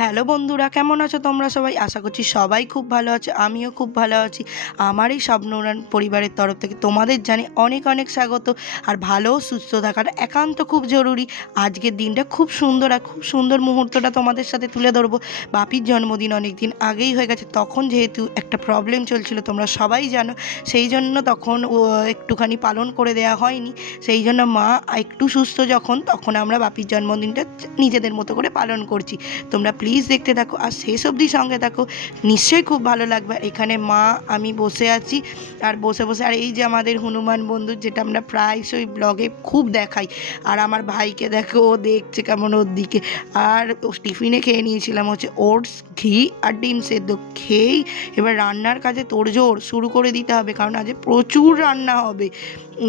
Hello বন্ধুরা, কেমন আছো তোমরা সবাই? আশা করছি সবাই খুব ভালো আছো, আমিও খুব ভালো আছি। আমার এই স্বপ্ন উড়ান পরিবারের তরফ থেকে তোমাদের জানি অনেক অনেক স্বাগত। আর ভালো সুস্থ থাকাটা একান্ত খুব জরুরি। আজকের দিনটা খুব সুন্দর, আর খুব সুন্দর মুহূর্তটা তোমাদের সাথে তুলে ধরবো। বাপির জন্মদিন অনেক দিন আগেই হয়ে গেছে, তখন যেহেতু একটা প্রবলেম চলছিল তোমরা সবাই জানো, সেই জন্য তখন ও একটুখানি পালন করে দেওয়া হয়নি। সেই জন্য মা একটু সুস্থ যখন, তখন আমরা বাপির জন্মদিনটা নিজেদের মতো করে পালন করছি। তোমরা প্লিজ দেখতে থাকো আর শেষ অবধি সঙ্গে থাকো, নিশ্চয়ই খুব ভালো লাগবে। এখানে মা আমি বসে আছি, আর বসে বসে আর এই যে আমাদের হনুমান বন্ধু, যেটা আমরা প্রায়শই ব্লগে খুব দেখাই, আর আমার ভাইকে দেখো, ও দেখছে কেমন ওর দিকে। আর টিফিনে খেয়ে নিয়েছিলাম হচ্ছে ওটস, ঘি আর ডিম সেদ্ধ। খেয়েই এবার রান্নার কাজে তোড়জোড় শুরু করে দিতে হবে, কারণ আজ প্রচুর রান্না হবে।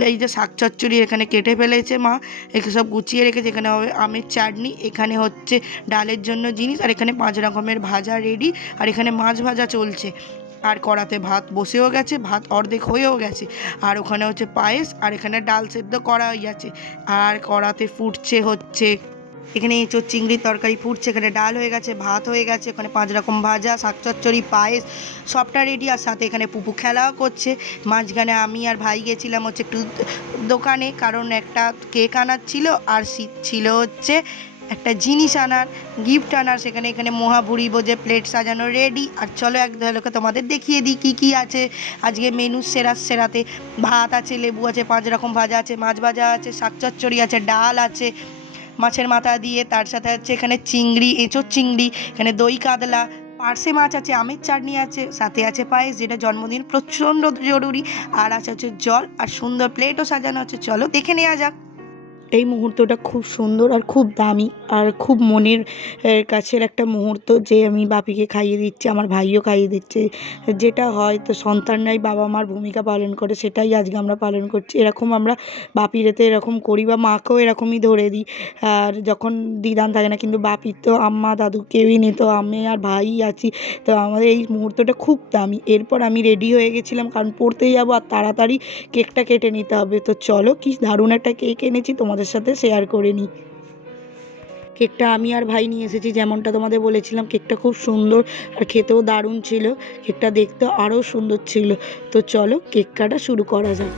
এই যে শাক চচ্চড়ি এখানে কেটে ফেলেছে মা, একে সব গুছিয়ে রেখেছে। এখানে হবে আমের চাটনি, এখানে হচ্ছে ডালের জন্য জিনিস, আর এখানে 5 রকমের ভাজা রেডি, আর এখানে মাছ ভাজা চলছে। আর কড়াতে ভাত বসেও গেছে, ভাত অর্ধেক হয়েও গেছে। আর ওখানে হচ্ছে পায়েস, আর এখানে ডাল সেদ্ধ করা হয়ে গেছে। আর কড়াতে ফুটছে হচ্ছে, এখানে এঁচোড় চিংড়ির তরকারি ফুটছে, এখানে ডাল হয়ে গেছে, ভাত হয়ে গেছে, ওখানে 5 রকম ভাজা, শাক চচ্চড়ি, পায়েস সবটা রেডি। আর সাথে এখানে পুপু খেলাও করছে। মাঝখানে আমি আর ভাই গেছিলাম হচ্ছে একটু দোকানে, কারণ একটা কেক আনার ছিল, আর ছিল হচ্ছে একটা জিনিস আনার, গিফট আনার। সেখানে এখানে মহাভুরি বোঝে প্লেট সাজানো রেডি। আর চলো এক ঝলকে তোমাদের দেখিয়ে দিই কী কী আছে আজকে মেনু সেরাতে। ভাত আছে, লেবু আছে, 5 রকম ভাজা আছে, মাছ ভাজা আছে, শাক চচ্চড়ি আছে, ডাল আছে মাছের মাথা দিয়ে, তার সাথে হচ্ছে এখানে চিংড়ি, এঁচোড় চিংড়ি, এখানে দই কাতলা, পার্শে মাছ আছে, আমের চাটনি আছে, সাথে আছে পায়েস, যেটা জন্মদিন প্রচণ্ড জরুরি। আর আছে হচ্ছে জল, আর সুন্দর প্লেটও সাজানো আছে। চলো দেখে নেওয়া যাক। এই মুহূর্তটা খুব সুন্দর আর খুব দামি, আর খুব মনের কাছের একটা মুহূর্ত, যে আমি বাপিকে খাইয়ে দিচ্ছি, আমার ভাইও খাইয়ে দিচ্ছে। যেটা হয় তো সন্তানরাই বাবা মার ভূমিকা পালন করে, সেটাই আজকে আমরা পালন করছি। এরকম আমরা বাপিরেতে এরকম করি, বা মাকেও এরকমই ধরে দিই। আর যখন দিদান থাকে না, কিন্তু বাপির তো আম্মা দাদু কেউই নেই, তো আমি আর ভাই আছি। তো আমাদের এই মুহূর্তটা খুব দামি। এরপর আমি রেডি হয়ে গেছিলাম, কারণ পড়তে যাবো, আর তাড়াতাড়ি কেকটা কেটে নিতে হবে। তো চলো, কি দারুণ একটা কেক এনেছি, তোমাদের সাথে শেয়ার করে নিই। কেকটা আমি আর ভাই নিয়ে এসেছি, যেমনটা তোমাদের বলেছিলাম। কেকটা খুব সুন্দর আর খেতেও দারুণ ছিল, কেকটা দেখতে আরও সুন্দর ছিল। তো চলো কেক কাটা শুরু করা যাক।